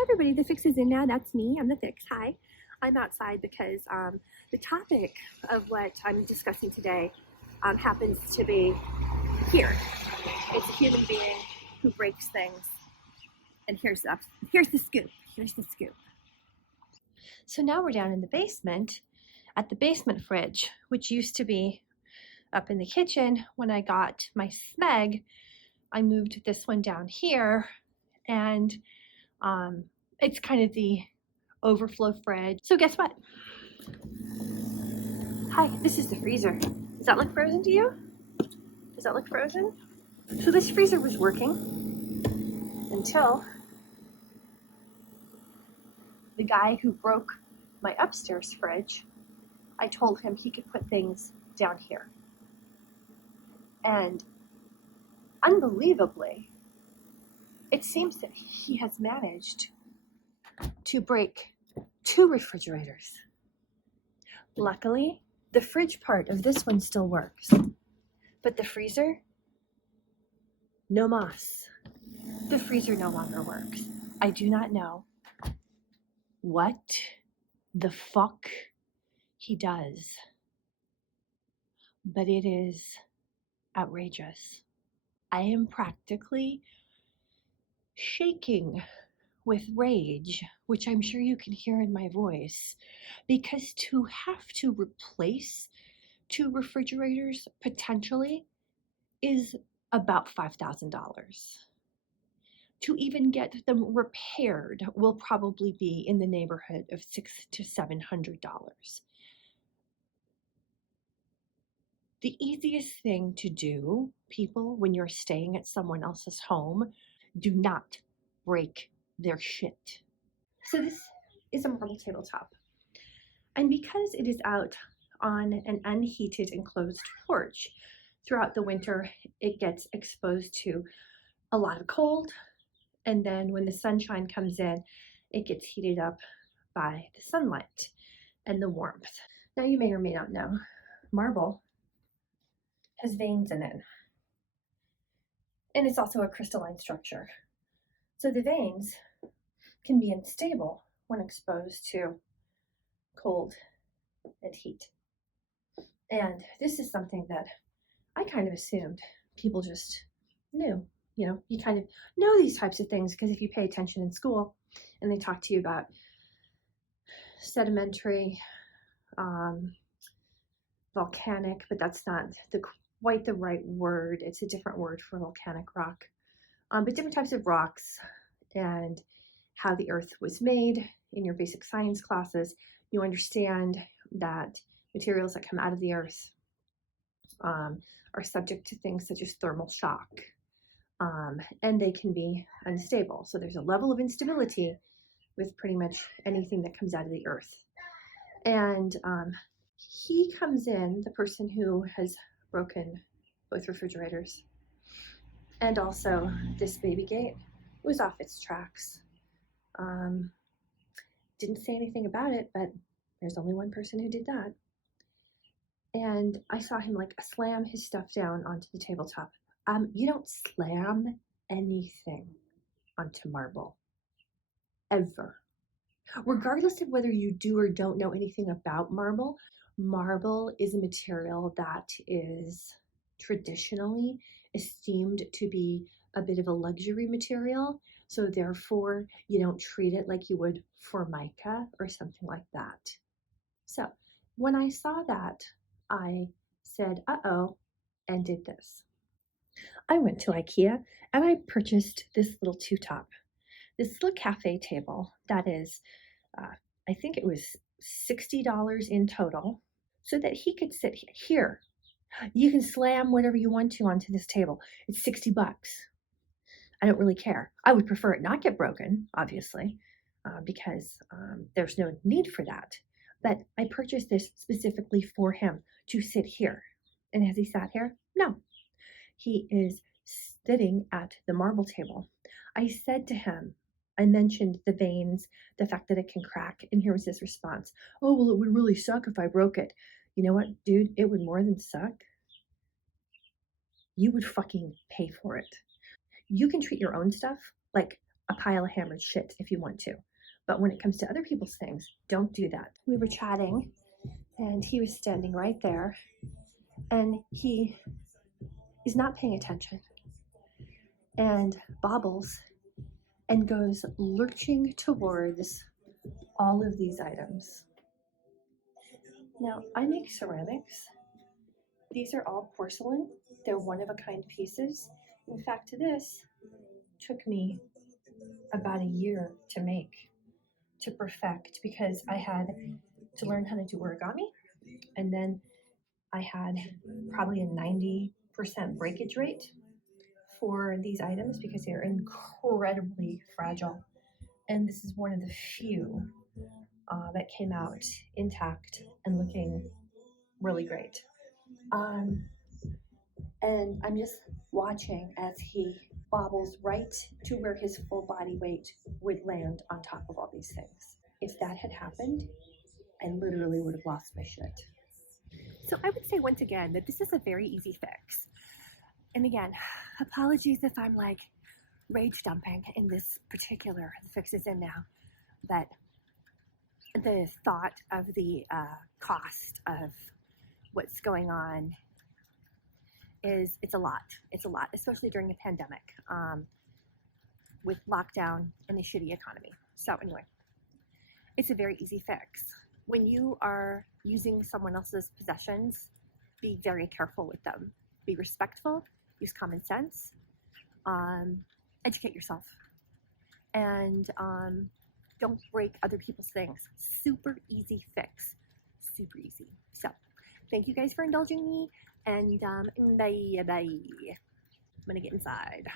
Hi everybody, the fix is in now. That's me. I'm the fix. Hi. I'm outside because the topic of what I'm discussing today happens to be here. It's a human being who breaks things. And here's the scoop. Here's the scoop. So now we're down in the basement at the basement fridge, which used to be up in the kitchen. When I got my Smeg, I moved this one down here, and it's kind of the overflow fridge. So guess what? Hi, this is the freezer. Does that look frozen to you? Does that look frozen? So this freezer was working until the guy who broke my upstairs fridge, I told him he could put things down here. And unbelievably, it seems that he has managed to break 2 refrigerators. Luckily, the fridge part of this one still works, but the freezer, no mas. The freezer no longer works. I do not know what the fuck he does, but it is outrageous. I am practically shaking with rage, which I'm sure you can hear in my voice, because to have to replace 2 refrigerators potentially is about $5,000. To even get them repaired will probably be in the neighborhood of $600 to $700. The easiest thing to do, people, when you're staying at someone else's home, do not break their shit. So this is a marble tabletop. And because it is out on an unheated enclosed porch, throughout the winter, it gets exposed to a lot of cold. And then when the sunshine comes in, it gets heated up by the sunlight and the warmth. Now you may or may not know, marble has veins in it. And it's also a crystalline structure. So the veins can be unstable when exposed to cold and heat. And this is something that I kind of assumed people just knew. You know, you kind of know these types of things because if you pay attention in school and they talk to you about sedimentary, volcanic, but that's not quite the right word. It's a different word for volcanic rock. But different types of rocks and how the earth was made in your basic science classes, you understand that materials that come out of the earth are subject to things such as thermal shock, and they can be unstable. So there's a level of instability with pretty much anything that comes out of the earth. And he comes in, the person who has broken both refrigerators, and also this baby gate was off its tracks. Didn't say anything about it, but there's only one person who did that. And I saw him like slam his stuff down onto the tabletop. You don't slam anything onto marble, ever. Regardless of whether you do or don't know anything about marble, marble is a material that is traditionally esteemed to be a bit of a luxury material. So therefore, you don't treat it like you would Formica or something like that. So when I saw that, I said, uh-oh, and did this. I went to IKEA and I purchased this little 2-top, this little cafe table that is, I think it was $60 in total, so that he could sit here. You can slam whatever you want to onto this table. It's $60. I don't really care. I would prefer it not get broken, obviously, because there's no need for that. But I purchased this specifically for him to sit here. And has he sat here? No. He is sitting at the marble table. I said to him, I mentioned the veins, the fact that it can crack, and here was his response. Oh, well, it would really suck if I broke it. You know what, dude? It would more than suck. You would fucking pay for it. You can treat your own stuff like a pile of hammered shit if you want to. But when it comes to other people's things, don't do that. We were chatting, and he was standing right there, and he is not paying attention and bobbles and goes lurching towards all of these items. Now, I make ceramics. These are all porcelain. They're one-of-a-kind pieces. In fact, this took me about a year to make, to perfect, because I had to learn how to do origami, and then I had probably a 90% breakage rate for these items because they're incredibly fragile. And this is one of the few that came out intact and looking really great. And I'm just watching as he bobbles right to where his full body weight would land on top of all these things. If that had happened, I literally would have lost my shit. So I would say once again that this is a very easy fix. And again, apologies if I'm like rage dumping in this particular, the fix is in now, but the thought of the cost of what's going on is it's a lot, especially during the pandemic with lockdown and a shitty economy. So anyway, it's a very easy fix. When you are using someone else's possessions, be very careful with them. Be respectful, use common sense, educate yourself, and don't break other people's things. Super easy fix, super easy. So thank you guys for indulging me, and bye. I'm gonna get inside.